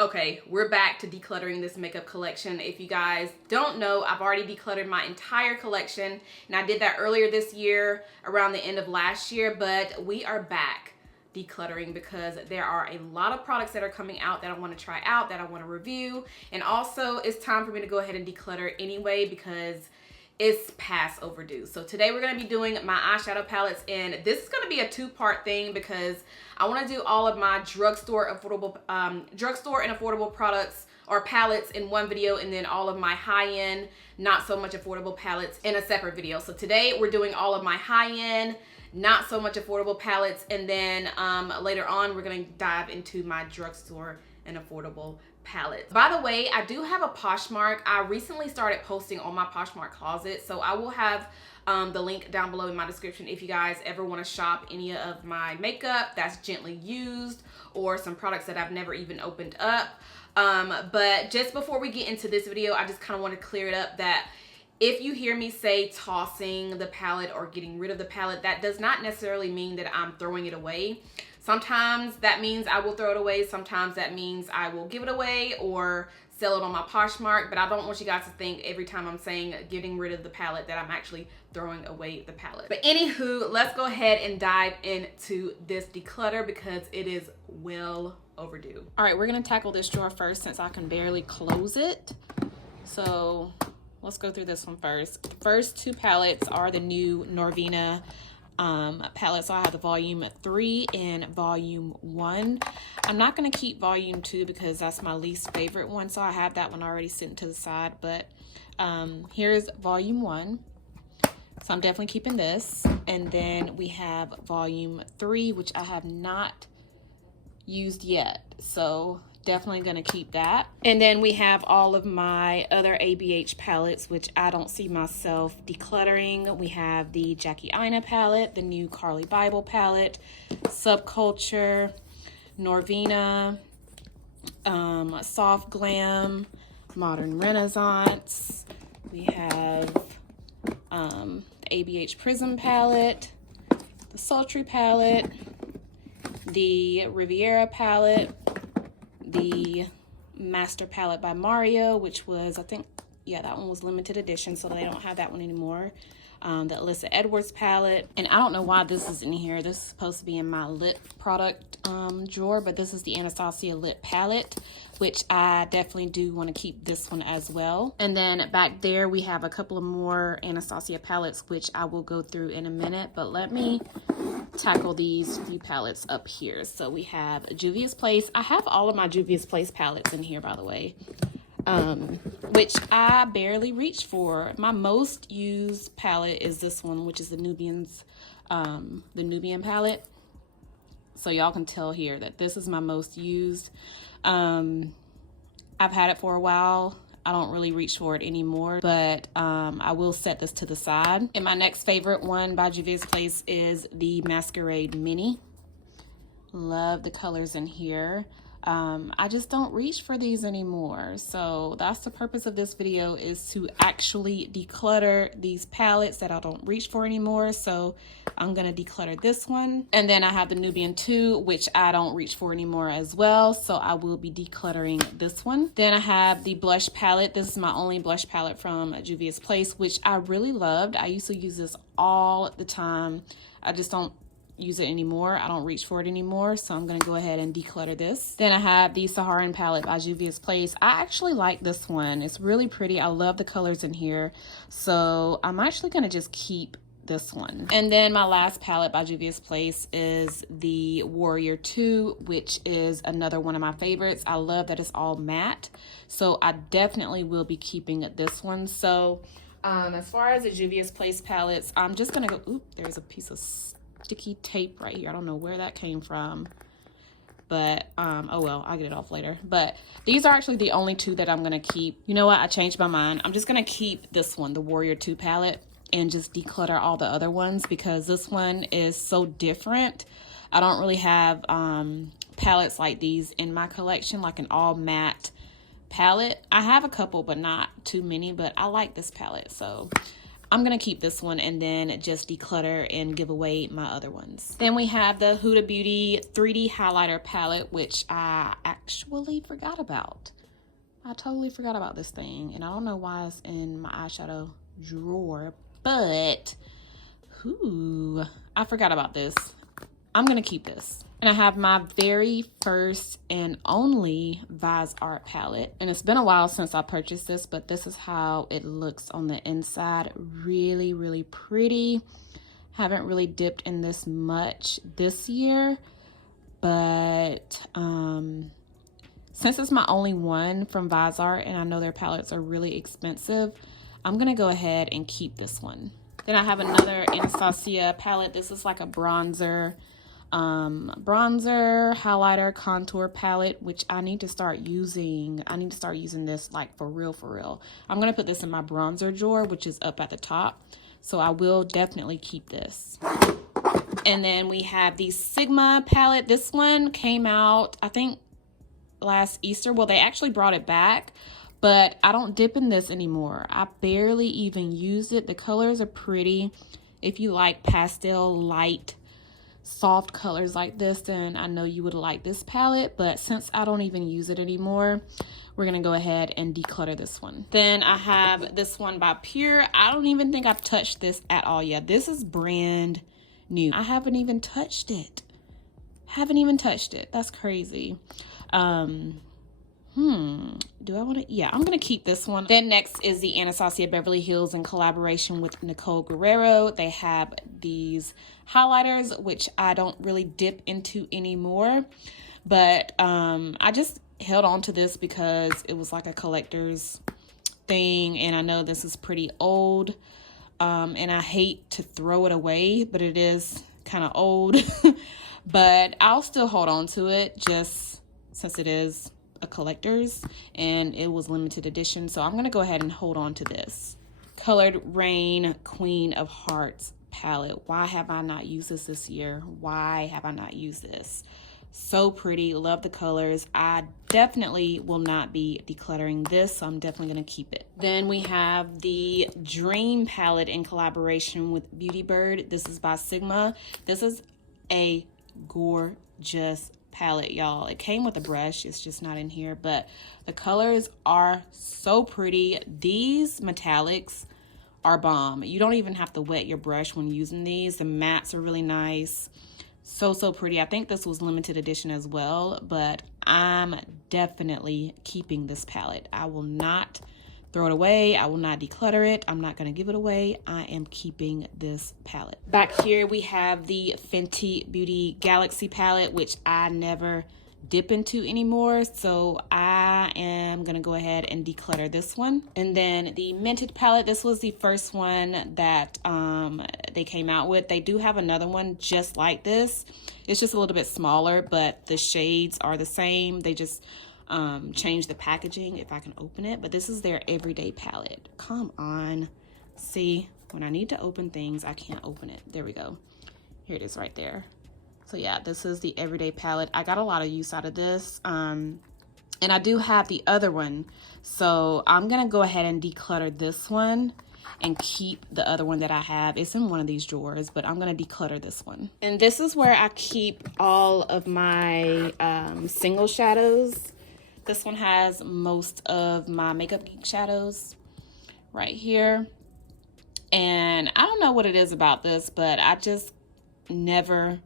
Okay, we're back to decluttering this makeup collection. If you guys don't know, I've already decluttered my entire collection, and I did that earlier this year, around the end of last year, but we are back decluttering because there are a lot of products that are coming out that I want to try out, that I want to review, and also it's time for me to go ahead and declutter anyway because it's past overdue. So today we're going to be doing my eyeshadow palettes, and this is going to be a two-part thing because I want to do all of my drugstore and affordable products or palettes in one video, and then all of my high-end, not so much affordable palettes in a separate video. So today we're doing all of my high-end, not so much affordable palettes, and then later on we're going to dive into my drugstore and affordable palettes. By the way, I do have a Poshmark. I recently started posting on my Poshmark closet, so I will have the link down below in my description if you guys ever want to shop any of my makeup that's gently used or some products that I've never even opened up. But just before we get into this video, I just kind of want to clear it up that if you hear me say tossing the palette or getting rid of the palette, that does not necessarily mean that I'm throwing it away. Sometimes that means I will throw it away. Sometimes that means I will give it away or sell it on my Poshmark. But I don't want you guys to think every time I'm saying getting rid of the palette that I'm actually throwing away the palette. But anywho, let's go ahead and dive into this declutter because it is well overdue. All right, we're gonna tackle this drawer first since I can barely close it. So let's go through this one first. The first two palettes are the new Norvina palette. So I have the volume 3 and volume 1. I'm not going to keep volume 2 because that's my least favorite one, so I have that one already sitting to the side. But here's volume 1, so I'm definitely keeping this. And then we have volume 3, which I have not used yet, so definitely gonna keep that. And then we have all of my other ABH palettes, which I don't see myself decluttering. We have the Jackie Aina palette, the new Carly Bible palette, Subculture, Norvina, Soft Glam, Modern Renaissance. We have the ABH Prism palette, the Sultry palette, the Riviera palette, the Master palette by Mario, which was, I think, yeah, that one was limited edition, so they don't have that one anymore. The Alyssa Edwards palette, and I don't know why this is in here. This is supposed to be in my lip product drawer, but this is the Anastasia lip palette, which I definitely do want to keep this one as well. And then back there we have a couple of more Anastasia palettes, which I will go through in a minute, but let me tackle these few palettes up here. So we have Juvia's Place. I have all of my Juvia's Place palettes in here, by the way, which I barely reach for. My most used palette is this one, which is the Nubian palette. So y'all can tell here that this is my most used. I've had it for a while. I don't really reach for it anymore, but I will set this to the side. And my next favorite one by Juvia's Place is the Masquerade Mini. Love the colors in here. I just don't reach for these anymore. So that's the purpose of this video, is to actually declutter these palettes that I don't reach for anymore. So I'm gonna declutter this one. And then I have the Nubian 2, which I don't reach for anymore as well. So I will be decluttering this one. Then I have the blush palette. This is my only blush palette from Juvia's Place, which I really loved. I used to use this all the time. I just don't use it anymore. I don't reach for it anymore, so I'm gonna go ahead and declutter this. Then I have the Saharan palette by Juvia's Place. I actually like this one. It's really pretty. I love the colors in here, so I'm actually gonna just keep this one. And then my last palette by Juvia's Place is the Warrior 2, which is another one of my favorites. I love that it's all matte, so I definitely will be keeping this one. So as far as the Juvia's Place palettes, I'm just gonna go, oop, there's a piece of sticky tape right here. I don't know where that came from, but oh well, I'll get it off later. But these are actually the only two that I'm gonna keep. You know what, I changed my mind. I'm just gonna keep this one, the Warrior 2 palette, and just declutter all the other ones because this one is so different. I don't really have palettes like these in my collection, like an all matte palette. I have a couple, but not too many, but I like this palette, so I'm gonna keep this one and then just declutter and give away my other ones. Then we have the Huda Beauty 3D highlighter palette, which I actually forgot about. I totally forgot about this thing, and I don't know why it's in my eyeshadow drawer, but I forgot about this. I'm gonna keep this. And I have my very first and only Vise Art palette. And it's been a while since I purchased this, but this is how it looks on the inside. Really, really pretty. Haven't really dipped in this much this year, but since it's my only one from Vise Art, and I know their palettes are really expensive, I'm gonna go ahead and keep this one. Then I have another Anastasia palette. This is like a bronzer highlighter contour palette, which I need to start using. I need to start using this like for real. I'm gonna put this in my bronzer drawer, which is up at the top, so I will definitely keep this. And then we have the Sigma palette. This one came out, I think, last Easter. Well, they actually brought it back, but I don't dip in this anymore. I barely even use it. The colors are pretty. If you like pastel light soft colors like this, then I know you would like this palette, but since I don't even use it anymore, we're gonna go ahead and declutter this one. Then I have this one by Pure. I don't even think I've touched this at all yet. This is brand new. I haven't even touched it. That's crazy. Do I want to? Yeah, I'm gonna keep this one. Then next is the Anastasia Beverly Hills in collaboration with Nicole Guerrero. They have these highlighters, which I don't really dip into anymore, but I just held on to this because it was like a collector's thing, and I know this is pretty old, and I hate to throw it away, but it is kind of old. But I'll still hold on to it just since it is a collector's and it was limited edition. So I'm gonna go ahead and hold on to this Colored Rain Queen of Hearts palette. Why have I not used this year? Why have I not used this? So pretty, love the colors. I definitely will not be decluttering this, so I'm definitely gonna keep it. Then we have the Dream palette in collaboration with Beauty Bird. This is by Sigma. This is a gorgeous palette, y'all. It came with a brush, it's just not in here, but the colors are so pretty. These metallics are bomb. You don't even have to wet your brush when using these. The mattes are really nice. So pretty. I think this was limited edition as well, but I'm definitely keeping this palette. I will not throw it away. I will not declutter it. I'm not going to give it away. I am keeping this palette. Back here we have the Fenty Beauty Galaxy palette, which I never dip into anymore, so I am going to go ahead and declutter this one. And then the Mented palette, this was the first one that they came out with. They do have another one just like this. It's just a little bit smaller, but the shades are the same. They just change the packaging, if I can open it, but this is their everyday palette. Come on. See, when I need to open things, I can't open it. There we go. Here it is right there. So yeah, this is the everyday palette. I got a lot of use out of this, and I do have the other one, so I'm gonna go ahead and declutter this one and keep the other one that I have. It's in one of these drawers, but I'm gonna declutter this one. And this is where I keep all of my single shadows. This one has most of my Makeup Geek shadows right here. And I don't know what it is about this, but I just never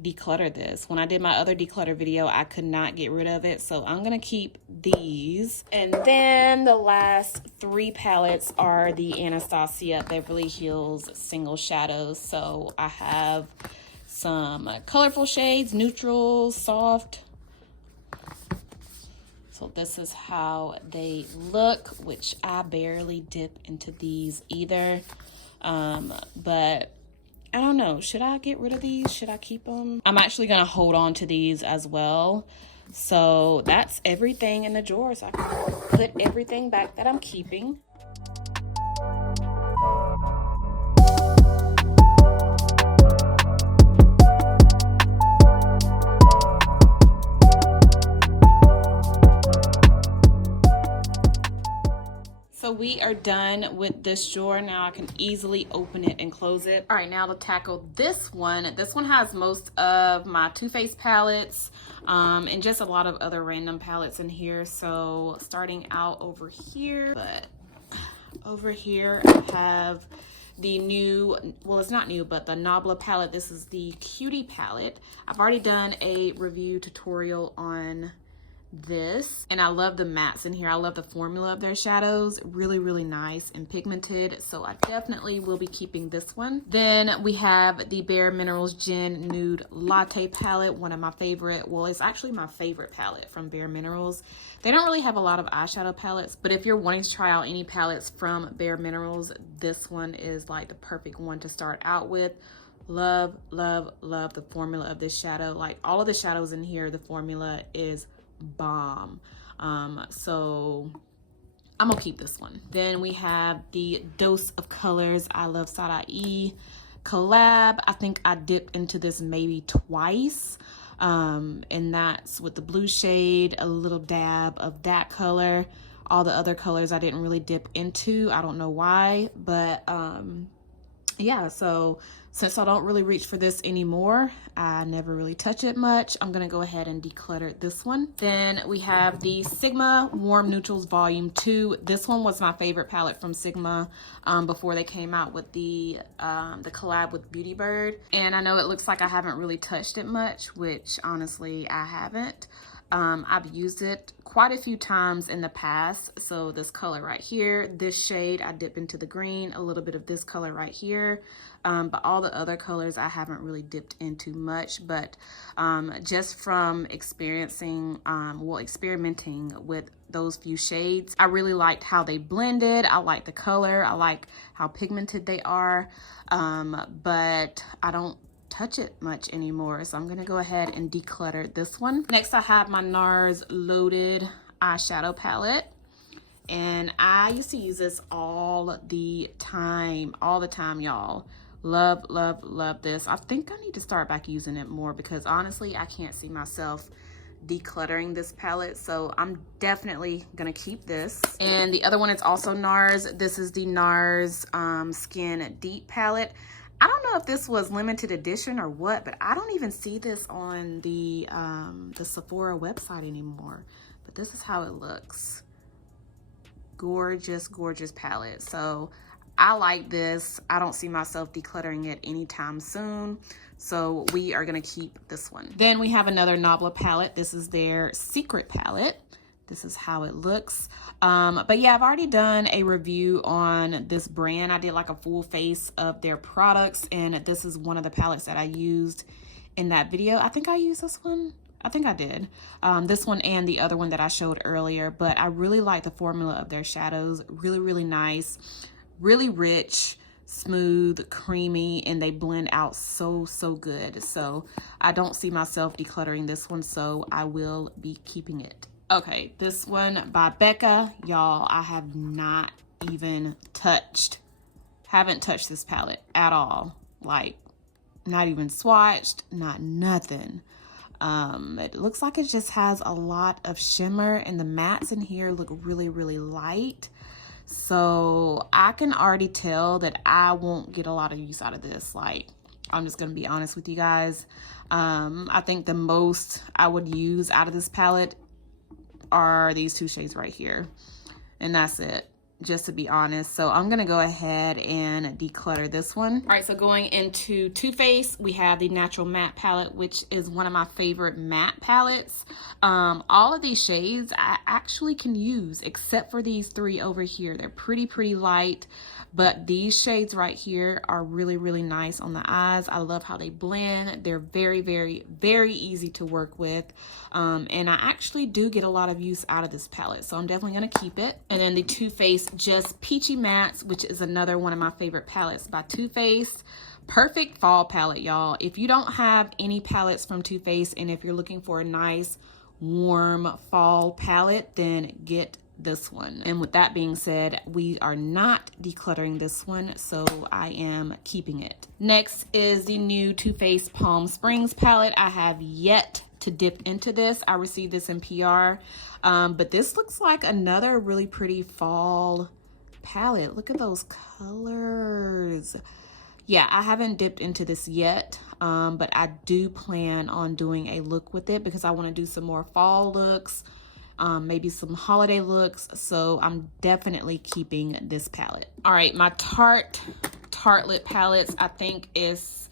declutter this. When I did my other declutter video, I could not get rid of it, so I'm gonna keep these. And then the last three palettes are the Anastasia Beverly Hills single shadows. So I have some colorful shades, neutral, soft. So this is how they look, which I barely dip into these either, but I don't know. Should I get rid of these? Should I keep them? I'm actually going to hold on to these as well. So that's everything in the drawer. So I can put everything back that I'm keeping. So so we are done with this drawer. Now I can easily open it and close it. All right, now to tackle this one. This one has most of my Too Faced palettes and just a lot of other random palettes in here. So starting out over here, but over here I have the new, well, it's not new, but the Nabla palette. This is the Cutie palette. I've already done a review tutorial on this, and I love the mattes in here. I love the formula of their shadows. Really, really nice and pigmented. So I definitely will be keeping this one. Then we have the Bare Minerals Gin Nude Latte palette. One of my favorite, well, it's actually my favorite palette from Bare Minerals. They don't really have a lot of eyeshadow palettes, but if you're wanting to try out any palettes from Bare Minerals, this one is like the perfect one to start out with. Love, love, love the formula of this shadow. Like all of the shadows in here, the formula is bomb. So I'm gonna keep this one. Then we have the Dose of Colors I Love Side-Eye collab. I think I dipped into this maybe twice, and that's with the blue shade, a little dab of that color. All the other colors I didn't really dip into. I don't know why, but yeah, so since I don't really reach for this anymore, I never really touch it much, I'm gonna go ahead and declutter this one. Then we have the Sigma Warm Neutrals Volume 2. This one was my favorite palette from Sigma before they came out with the collab with Beauty Bird. And I know it looks like I haven't really touched it much, which honestly I haven't. I've used it quite a few times in the past. So this color right here, this shade, I dip into the green, a little bit of this color right here. But all the other colors I haven't really dipped into much, but just from experiencing, experimenting with those few shades, I really liked how they blended. I like the color. I like how pigmented they are, but I don't touch it much anymore, so I'm gonna go ahead and declutter this one. Next I have my NARS Loaded Eyeshadow Palette, and I used to use this all the time, y'all. Love, love, love this. I think I need to start back using it more because honestly I can't see myself decluttering this palette, so I'm definitely gonna keep this. And the other one is also NARS. This is the NARS Skin Deep palette. I don't know if this was limited edition or what, but I don't even see this on the Sephora website anymore. But this is how it looks. Gorgeous, gorgeous palette. So I like this. I don't see myself decluttering it anytime soon. So we are gonna keep this one. Then we have another Nabla palette. This is their Secret palette. This is how it looks. But yeah, I've already done a review on this brand. I did like a full face of their products, and this is one of the palettes that I used in that video. I think I used this one. I think I did. This one and the other one that I showed earlier, but I really like the formula of their shadows. Really, really nice, really rich, smooth, creamy, and they blend out so, so good. So I don't see myself decluttering this one, so I will be keeping it. Okay, this one by Becca, y'all, I have not even haven't touched this palette at all. Like, not even swatched, not nothing. It looks like it just has a lot of shimmer, and the mattes in here look really, really light. So I can already tell that I won't get a lot of use out of this. Like, I'm just gonna be honest with you guys. I think the most I would use out of this palette are these two shades right here, and that's it, just to be honest. So I'm gonna go ahead and declutter this one. All right, so going into Too Faced, we have the Natural Matte palette, which is one of my favorite matte palettes. All of these shades I actually can use except for these three over here. They're pretty light, but these shades right here are really, really nice on the eyes. I love how they blend. They're very, very, very easy to work with. And I actually do get a lot of use out of this palette, so I'm definitely gonna keep it. And then the Too Faced Just Peachy Mattes, which is another one of my favorite palettes by Too Faced. Perfect fall palette, y'all. If you don't have any palettes from Too Faced, and if you're looking for a nice, warm fall palette, then get this one. And with that being said, we are not decluttering this one, so I am keeping it. Next is the new Too Faced Palm Springs palette. I have yet to dip into this. I received this in PR, but this looks like another really pretty fall palette. Look at those colors. Yeah, I haven't dipped into this yet, but I do plan on doing a look with it because I want to do some more fall looks, maybe some holiday looks. So I'm definitely keeping this palette. All right, my Tartelette palettes, I think it's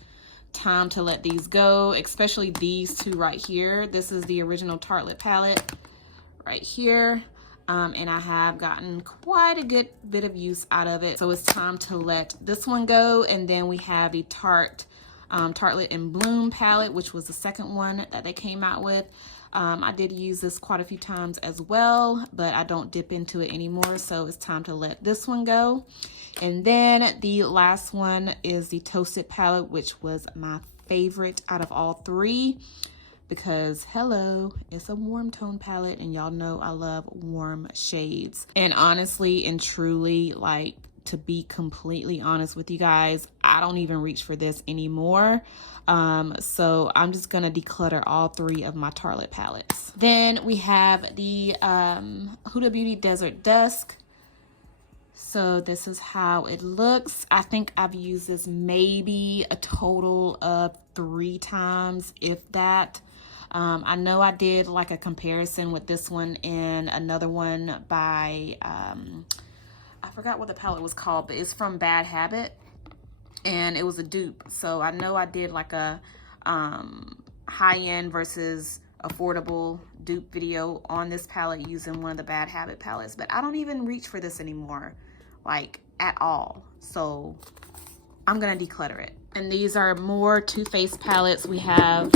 time to let these go, especially these two right here. This is the original Tartelette palette right here. And I have gotten quite a good bit of use out of it. So it's time to let this one go. And then we have the Tartelette in Bloom palette, which was the second one that they came out with. I did use this quite a few times as well, but I don't dip into it anymore. So it's time to let this one go. And then the last one is the Toasted palette, which was my favorite out of all three. Because hello, it's a warm tone palette and y'all know I love warm shades. And honestly and truly, like, to be completely honest with you guys, I don't even reach for this anymore. So I'm just gonna declutter all three of my Tartelette palettes. Then we have the Huda Beauty Desert Dusk. So this is how it looks. I think I've used this maybe a total of 3 times, if that. I know I did like a comparison with this one and another one by, I forgot what the palette was called, but it's from Bad Habit and it was a dupe. So I know I did like a high-end versus affordable dupe video on this palette using one of the Bad Habit palettes, but I don't even reach for this anymore, like at all. So I'm gonna declutter it. And these are more Too Faced palettes. We have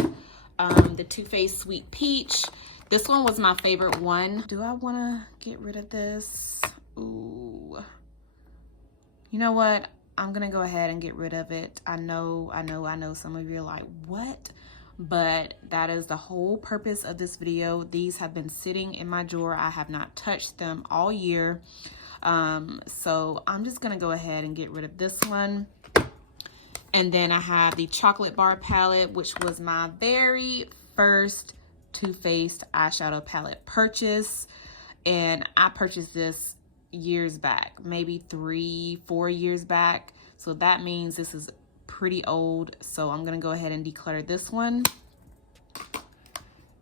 the Too Faced Sweet Peach. This one was my favorite one. Do I want to get rid of this? Ooh. You know what? I'm going to go ahead and get rid of it. I know some of you are like, what? But that is the whole purpose of this video. These have been sitting in my drawer. I have not touched them all year. So I'm just going to go ahead and get rid of this one. And then I have the Chocolate Bar palette, which was my very first Too Faced eyeshadow palette purchase. And I purchased this years back, maybe 3-4 years back. So that means this is pretty old. So I'm going to go ahead and declutter this one.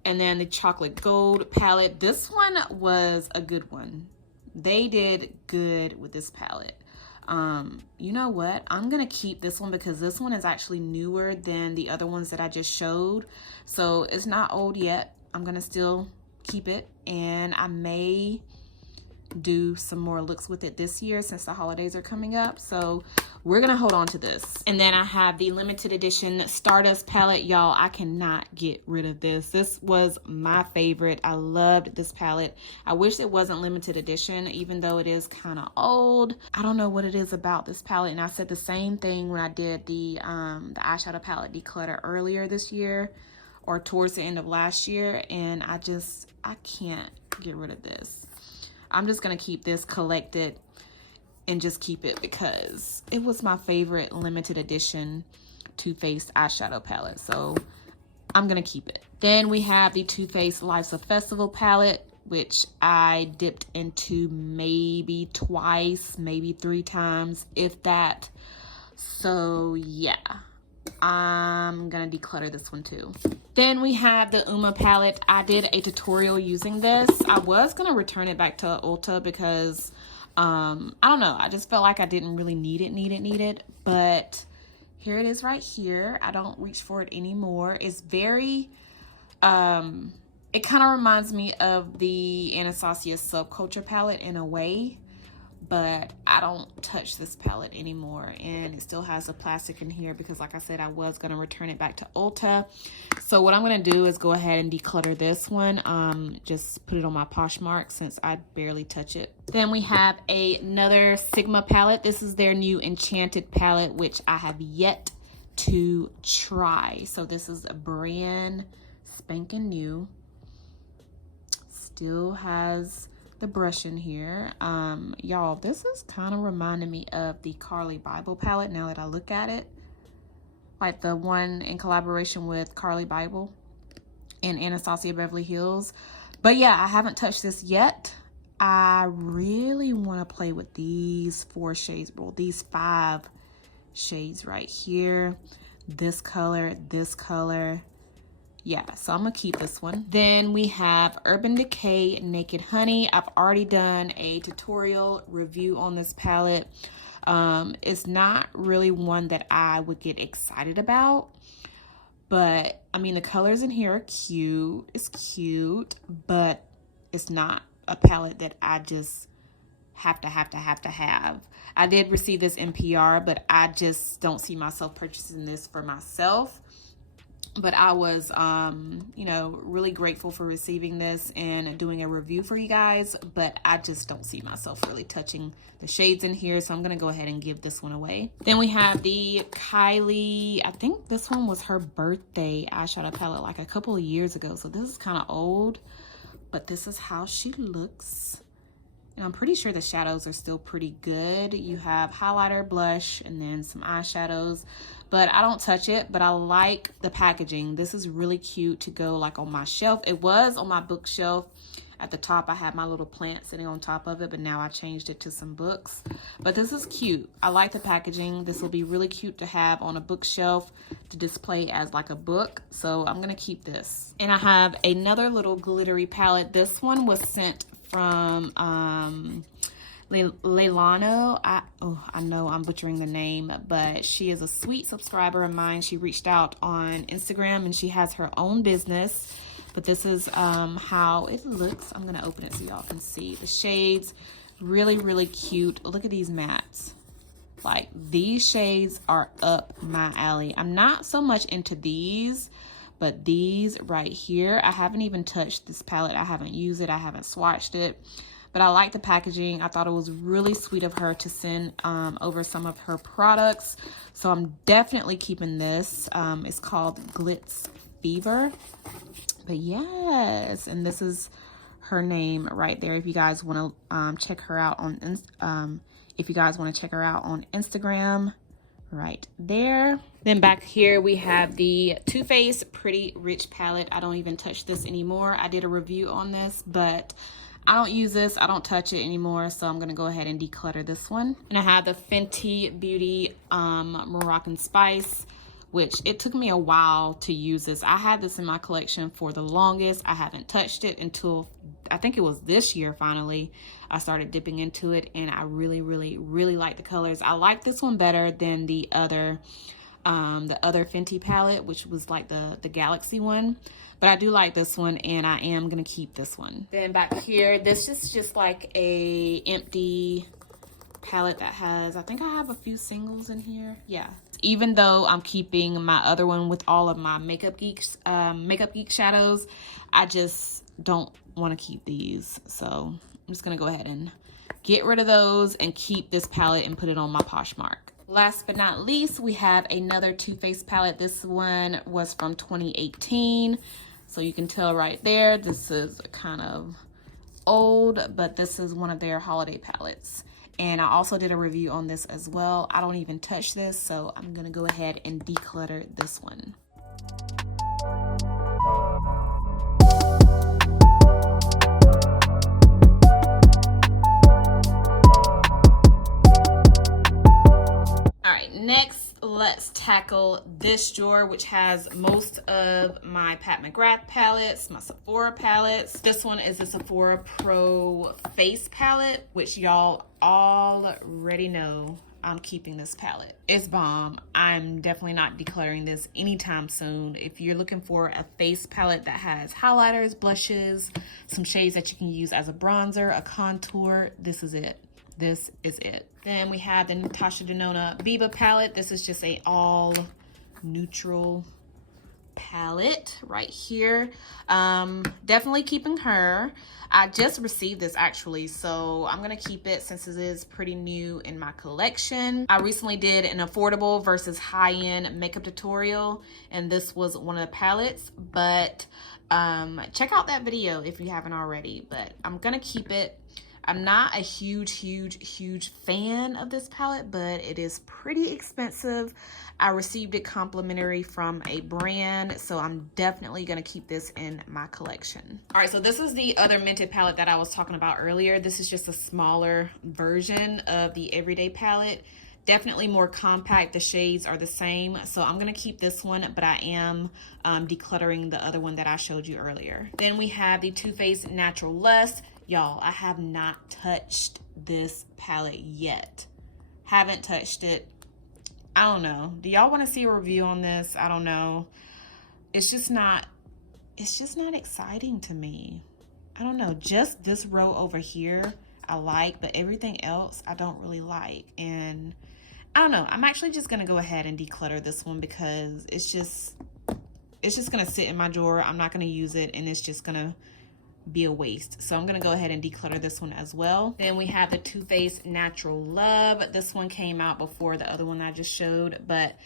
And then the Chocolate Gold palette. This one was a good one. They did good with this palette. You know what? I'm going to keep this one because this one is actually newer than the other ones that I just showed. So it's not old yet. I'm going to still keep it. And I may do some more looks with it this year since the holidays are coming up. So we're going to hold on to this. And then I have the limited edition Stardust palette. Y'all, I cannot get rid of this. This was my favorite. I loved this palette. I wish it wasn't limited edition, even though it is kind of old. I don't know what it is about this palette. And I said the same thing when I did the eyeshadow palette declutter earlier this year or towards the end of last year. And I can't get rid of this. I'm just going to keep this collected and just keep it because it was my favorite limited edition Too Faced eyeshadow palette. So I'm going to keep it. Then we have the Too Faced Life's a Festival palette, which I dipped into maybe twice, maybe 3 times, if that. So yeah, I'm going to declutter this one too. Then we have the Uma palette. I did a tutorial using this. I was going to return it back to Ulta because, I don't know. I just felt like I didn't really need it. But here it is right here. I don't reach for it anymore. It's very, it kind of reminds me of the Anastasia Subculture palette in a way. But I don't touch this palette anymore, and it still has the plastic in here because, like I said, I was going to return it back to Ulta. So what I'm going to do is go ahead and declutter this one, just put it on my Poshmark since I barely touch it. Then we have another Sigma palette. This is their new Enchanted palette, which I have yet to try. So this is a brand spanking new. Still has the brush in here. Y'all, this is kind of reminding me of the Carly Bible palette now that I look at it, like the one in collaboration with Carly Bible and Anastasia Beverly Hills. But yeah, I haven't touched this yet. I really want to play with these 4 shades, well, these 5 shades right here. This color, yeah, so I'm gonna keep this one. Then we have Urban Decay Naked Honey. I've already done a tutorial review on this palette. It's not really one that I would get excited about, but I mean, the colors in here are cute. It's cute, but it's not a palette that I just have to have. I did receive this in PR, but I just don't see myself purchasing this for myself. But I was, you know, really grateful for receiving this and doing a review for you guys. But I just don't see myself really touching the shades in here. So I'm going to go ahead and give this one away. Then we have the Kylie, I think this one was her birthday eyeshadow palette like a couple of years ago. So this is kind of old, but this is how she looks. And I'm pretty sure the shadows are still pretty good. You have highlighter, blush, and then some eyeshadows. But I don't touch it, but I like the packaging. This is really cute to go like on my shelf. It was on my bookshelf. At the top, I had my little plant sitting on top of it, but now I changed it to some books. But this is cute. I like the packaging. This will be really cute to have on a bookshelf to display as like a book. So I'm gonna keep this. And I have another little glittery palette. This one was sent from Leilano. I know I'm butchering the name, but she is a sweet subscriber of mine. She reached out on Instagram and she has her own business. But this is how it looks. I'm gonna open it so y'all can see the shades. Really, really cute. Look at these mattes. Like, these shades are up my alley. I'm not so much into these, but these right here, I haven't even touched this palette. I haven't used it. I haven't swatched it. But I like the packaging. I thought it was really sweet of her to send over some of her products. So I'm definitely keeping this. It's called Glitz Fever. But yes, and this is her name right there. If you guys want to check her out on Instagram, right there. Then back here we have the Too Faced Pretty Rich palette. I don't even touch this anymore. I did a review on this, but I don't use this. I don't touch it anymore, so I'm going to go ahead and declutter this one. And I have the Fenty Beauty Moroccan Spice, which it took me a while to use this. I had this in my collection for the longest. I haven't touched it until I think it was this year finally. I started dipping into it, and I really, really, really like the colors. I like this one better than the other Fenty palette, which was like the Galaxy one. But I do like this one, and I am gonna keep this one. Then back here, this is just like a empty palette that has, I think I have a few singles in here. Yeah. Even though I'm keeping my other one with all of my Makeup Geek shadows, I just don't want to keep these. So I'm just gonna go ahead and get rid of those and keep this palette and put it on my Poshmark. Last but not least, we have another Too Faced palette. This one was from 2018. So you can tell right there, this is kind of old, but this is one of their holiday palettes. And I also did a review on this as well. I don't even touch this, so I'm gonna go ahead and declutter this one. All right, next let's tackle this drawer, which has most of my Pat McGrath palettes, my Sephora palettes. This one is the Sephora Pro Face palette, which y'all already know I'm keeping this palette. It's bomb. I'm definitely not decluttering this anytime soon. If you're looking for a face palette that has highlighters, blushes, some shades that you can use as a bronzer, a contour, this is it. This is it. Then we have the Natasha Denona Biba palette. This is just a all neutral palette right here. Definitely keeping her. I just received this actually, so I'm gonna keep it since it is pretty new in my collection. I recently did an affordable versus high-end makeup tutorial, and this was one of the palettes, but check out that video if you haven't already. But I'm gonna keep it. I'm not a huge fan of this palette, but it is pretty expensive. I received it complimentary from a brand, so I'm definitely gonna keep this in my collection. All right, so this is the other Mented palette that I was talking about earlier. This is just a smaller version of the Everyday palette. Definitely more compact. The shades are the same, so I'm gonna keep this one, but I am decluttering the other one that I showed you earlier. Then we have the Too Faced Natural Lust. Y'all, I have not touched this palette yet. Haven't touched it. I don't know. Do y'all want to see a review on this? I don't know. It's just not exciting to me. I don't know. Just this row over here I like, but everything else I don't really like. And I don't know. I'm actually just gonna go ahead and declutter this one because it's just gonna sit in my drawer. I'm not gonna use it, and it's just gonna be a waste. So I'm gonna go ahead and declutter this one as well. Then we have the Too Faced Natural Love. This one came out before the other one I just showed, but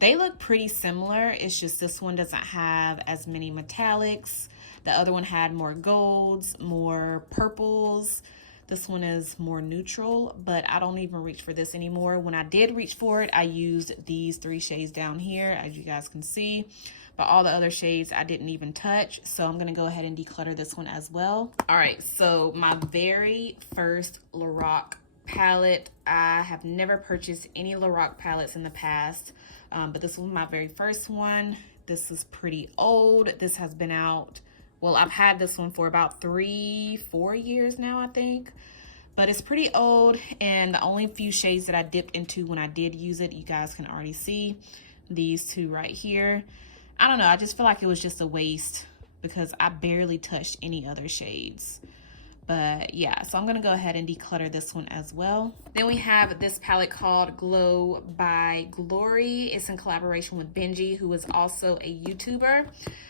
they look pretty similar. It's just this one doesn't have as many metallics. The other one had more golds, more purples. This one is more neutral, but I don't even reach for this anymore. When I did reach for it, I used these 3 shades down here, as you guys can see. But all the other shades I didn't even touch, so I'm gonna go ahead and declutter this one as well. All right, so my very first Lorac palette. I have never purchased any Lorac palettes in the past, but this was my very first one. This is pretty old. This has been out, well, I've had this one for about 3-4 years now, I think. But it's pretty old, and the only few shades that I dipped into when I did use it, you guys can already see these 2 right here. I don't know, I just feel like it was just a waste because I barely touched any other shades. But yeah, so I'm gonna go ahead and declutter this one as well. Then we have this palette called Glow by Glory. It's in collaboration with Benji, who is also a YouTuber.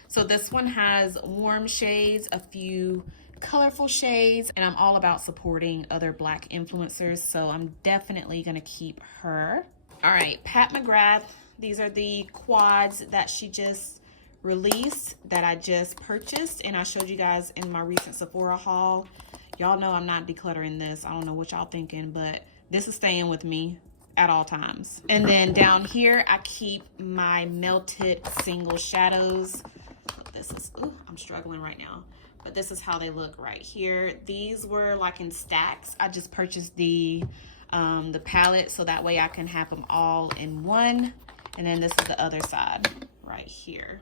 So this one has warm shades, a few colorful shades, and I'm all about supporting other Black influencers, so I'm definitely gonna keep her. All right, Pat McGrath. These are the quads that she just released that I just purchased, and I showed you guys in my recent Sephora haul. Y'all know I'm not decluttering this. I don't know what y'all thinking, but this is staying with me at all times. And then down here, I keep my melted single shadows. This is, ooh, I'm struggling right now, but this is how they look right here. These were like in stacks. I just purchased the palette so that way I can have them all in one. And then this is the other side right here.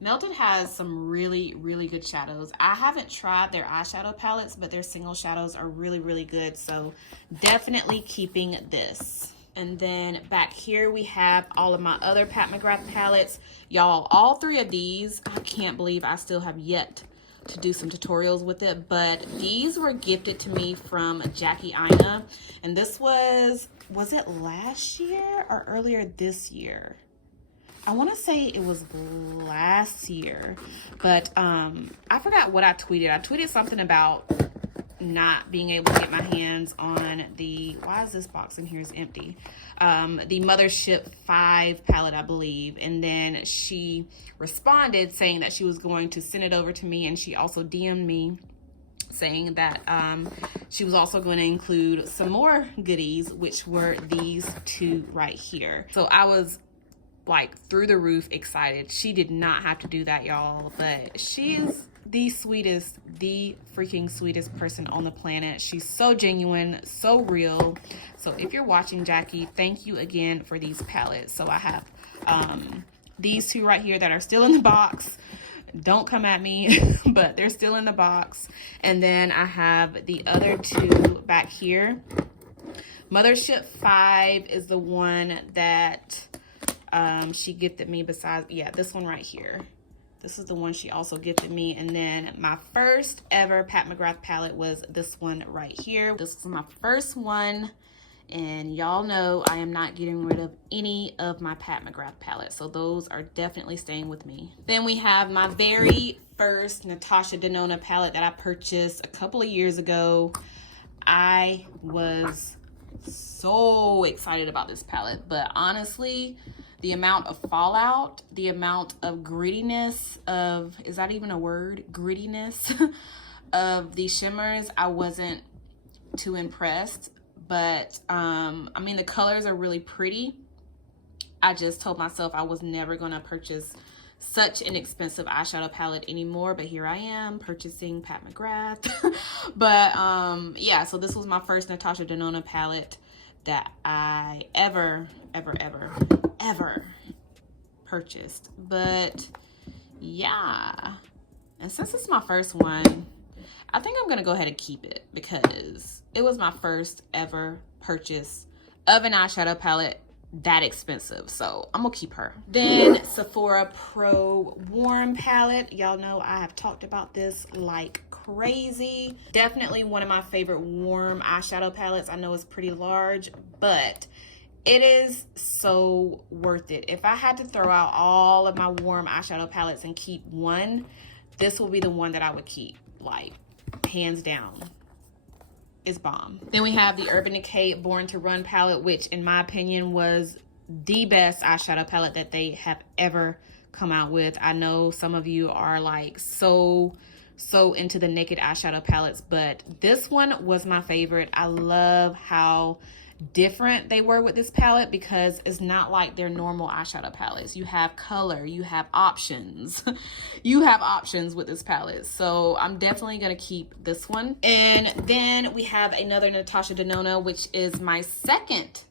Melted has some really good shadows. I haven't tried their eyeshadow palettes, but their single shadows are really good. So definitely keeping this. And then back here we have all of my other Pat McGrath palettes. Y'all, all 3 of these, I can't believe I still have yet to do some tutorials with it, but these were gifted to me from Jackie Ina, and this was it last year or earlier this year? I want to say it was last year, but I forgot what I tweeted. I tweeted something about not being able to get my hands on the, why is this box in here is empty, the Mothership 5 palette, I believe. And then she responded saying that she was going to send it over to me, and she also DM'd me saying that she was also going to include some more goodies, which were these 2 right here. So I was like through the roof excited. She did not have to do that, y'all, but she is the sweetest, the freaking sweetest person on the planet. She's so genuine, so real. So if you're watching, Jackie, thank you again for these palettes. So I have these 2 right here that are still in the box. Don't come at me, but they're still in the box. And then I have the other 2 back here. Mothership 5 is the one that she gifted me besides, yeah, this one right here. This is the one she also gifted me. And then my first ever Pat McGrath palette was this one right here. This is my first one. And y'all know I am not getting rid of any of my Pat McGrath palettes. So those are definitely staying with me. Then we have my very first Natasha Denona palette that I purchased a couple of years ago. I was so excited about this palette, but honestly, the amount of fallout, the amount of grittiness of, is that even a word? Grittiness of the shimmers, I wasn't too impressed, but I mean, the colors are really pretty. I just told myself I was never going to purchase such an expensive eyeshadow palette anymore, but here I am purchasing Pat McGrath. But yeah, so this was my first Natasha Denona palette that I ever purchased. But yeah, and since it's my first one, I think I'm gonna go ahead and keep it because it was my first ever purchase of an eyeshadow palette that expensive, so I'm gonna keep her. Then Sephora Pro Warm palette. Y'all know I have talked about this like crazy. Definitely one of my favorite warm eyeshadow palettes. I know it's pretty large, but it is so worth it. If I had to throw out all of my warm eyeshadow palettes and keep one, this will be the one that I would keep, like hands down. Is bomb. Then we have the Urban Decay Born to Run palette, which in my opinion was the best eyeshadow palette that they have ever come out with. I know some of you are like so into the naked eyeshadow palettes, but this one was my favorite. I love how different they were with this palette because it's not like their normal eyeshadow palettes. You have color, you have options. You have options with this palette, so I'm definitely gonna keep this one. And then we have another Natasha Denona, which is my second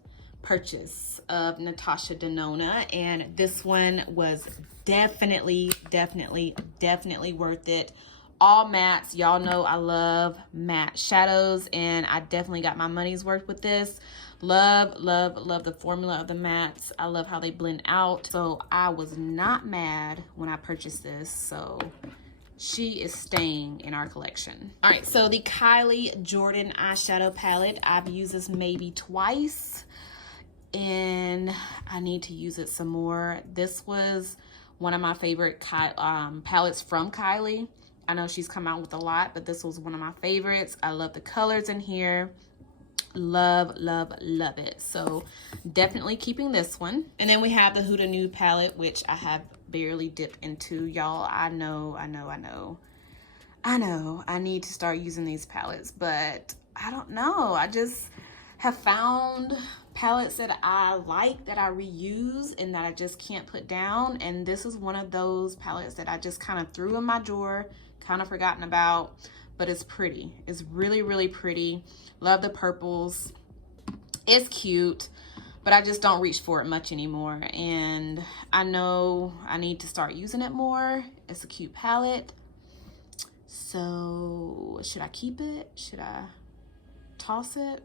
purchase of Natasha Denona, and this one was definitely worth it. All mattes. Y'all know I love matte shadows, and I definitely got my money's worth with this. Love the formula of the mattes. I love how they blend out. So I was not mad when I purchased this. So she is staying in our collection. All right, so the Kylie Jordan eyeshadow palette. I've used this maybe twice, and I need to use it some more. This was one of my favorite palettes from Kylie. I know she's come out with a lot, but this was one of my favorites. I love the colors in here. Love it. So definitely keeping this one. And then we have the Huda Nude palette, which I have barely dipped into. Y'all, I know. I need to start using these palettes, but I don't know. I just have found palettes that I like, that I reuse, and that I just can't put down. And this is one of those palettes that I just kind of threw in my drawer, kind of forgotten about, but it's pretty. It's really pretty. Love the purples. It's cute, but I just don't reach for it much anymore, and I know I need to start using it more. It's a cute palette. So should I keep it? Should I toss it?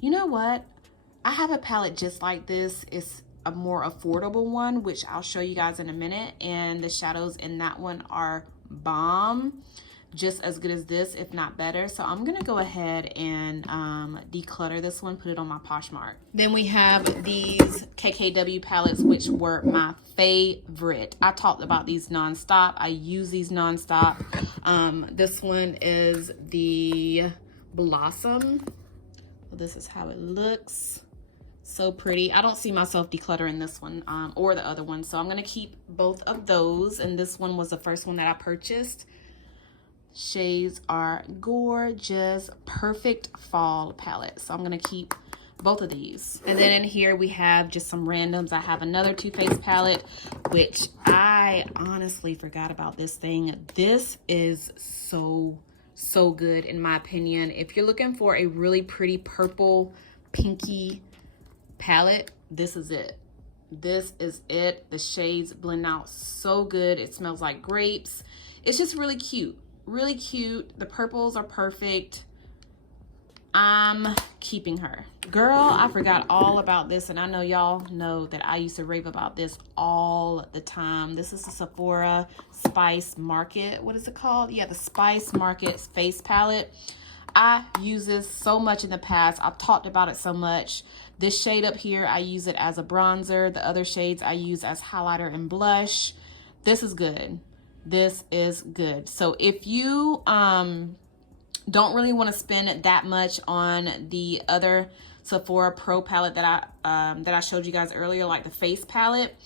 You know what? I have a palette just like this. It's a more affordable one, which I'll show you guys in a minute, and the shadows in that one are bomb, just as good as this, if not better. So I'm gonna go ahead and declutter this one, put it on my Poshmark. Then we have these KKW palettes, which were my favorite. I talked about these nonstop. I use these nonstop. This one is the Blossom. This is how it looks. So pretty. I don't see myself decluttering this one or the other one, so I'm gonna keep both of those. And this one was the first one that I purchased. Shades are gorgeous. Perfect fall palette. So I'm gonna keep both of these. And then in here we have just some randoms. I have another Too Faced palette, which I honestly forgot about this thing. This is so good in my opinion. If you're looking for a really pretty purple pinky palette, this is it. This is it. The shades blend out so good. It smells like grapes. It's just really cute. Really cute. The purples are perfect. I'm keeping her. Girl, I forgot all about this, and I know y'all know that I used to rave about this all the time. This is the Sephora Spice Market. What is it called? Yeah, the Spice Market face palette. I use this so much in the past. I've talked about it so much. This shade up here, I use it as a bronzer. The other shades I use as highlighter and blush. This is good. This is good. So if you don't really want to spend that much on the other Sephora Pro palette that I showed you guys earlier, like the face palette,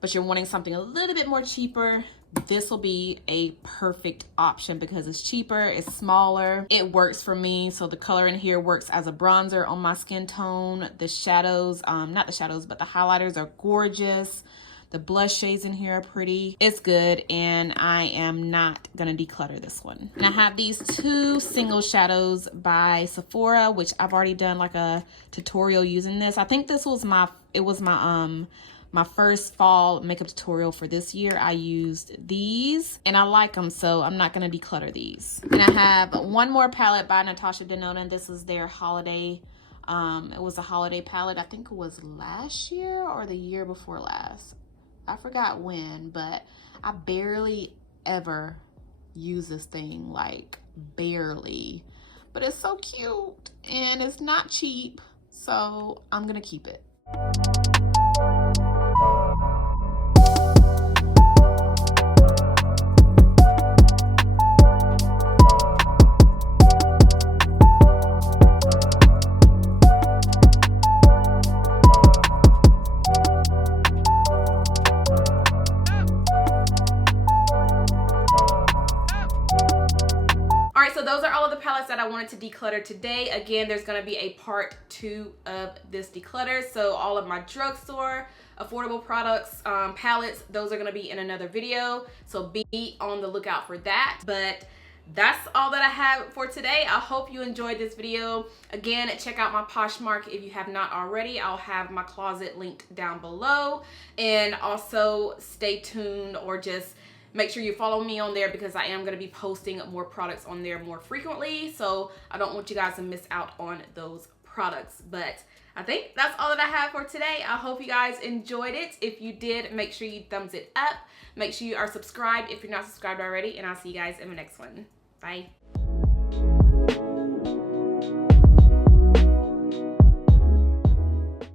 but you're wanting something a little bit more cheaper, this will be a perfect option because it's cheaper, it's smaller, it works for me. So the color in here works as a bronzer on my skin tone. The shadows, not the shadows, but the highlighters are gorgeous. The blush shades in here are pretty. It's good, and I am not gonna declutter this one. And I have these two single shadows by Sephora, which I've already done like a tutorial using this. I think this was my first fall makeup tutorial for this year. I used these and I like them, so I'm not gonna declutter these. And I have one more palette by Natasha Denona. This is their holiday, it was a holiday palette. I think it was last year or the year before last. I forgot when, but I barely ever use this thing, like barely. But it's so cute and it's not cheap, so I'm gonna keep it. So those are all of the palettes that I wanted to declutter today. Again, there's going to be a part 2 of this declutter. So all of my drugstore, affordable products, palettes, those are going to be in another video. So be on the lookout for that. But that's all that I have for today. I hope you enjoyed this video. Again, check out my Poshmark if you have not already. I'll have my closet linked down below. And also stay tuned, or just make sure you follow me on there because I am going to be posting more products on there more frequently. So I don't want you guys to miss out on those products. But I think that's all that I have for today. I hope you guys enjoyed it. If you did, make sure you thumbs it up. Make sure you are subscribed if you're not subscribed already. And I'll see you guys in the next one. Bye.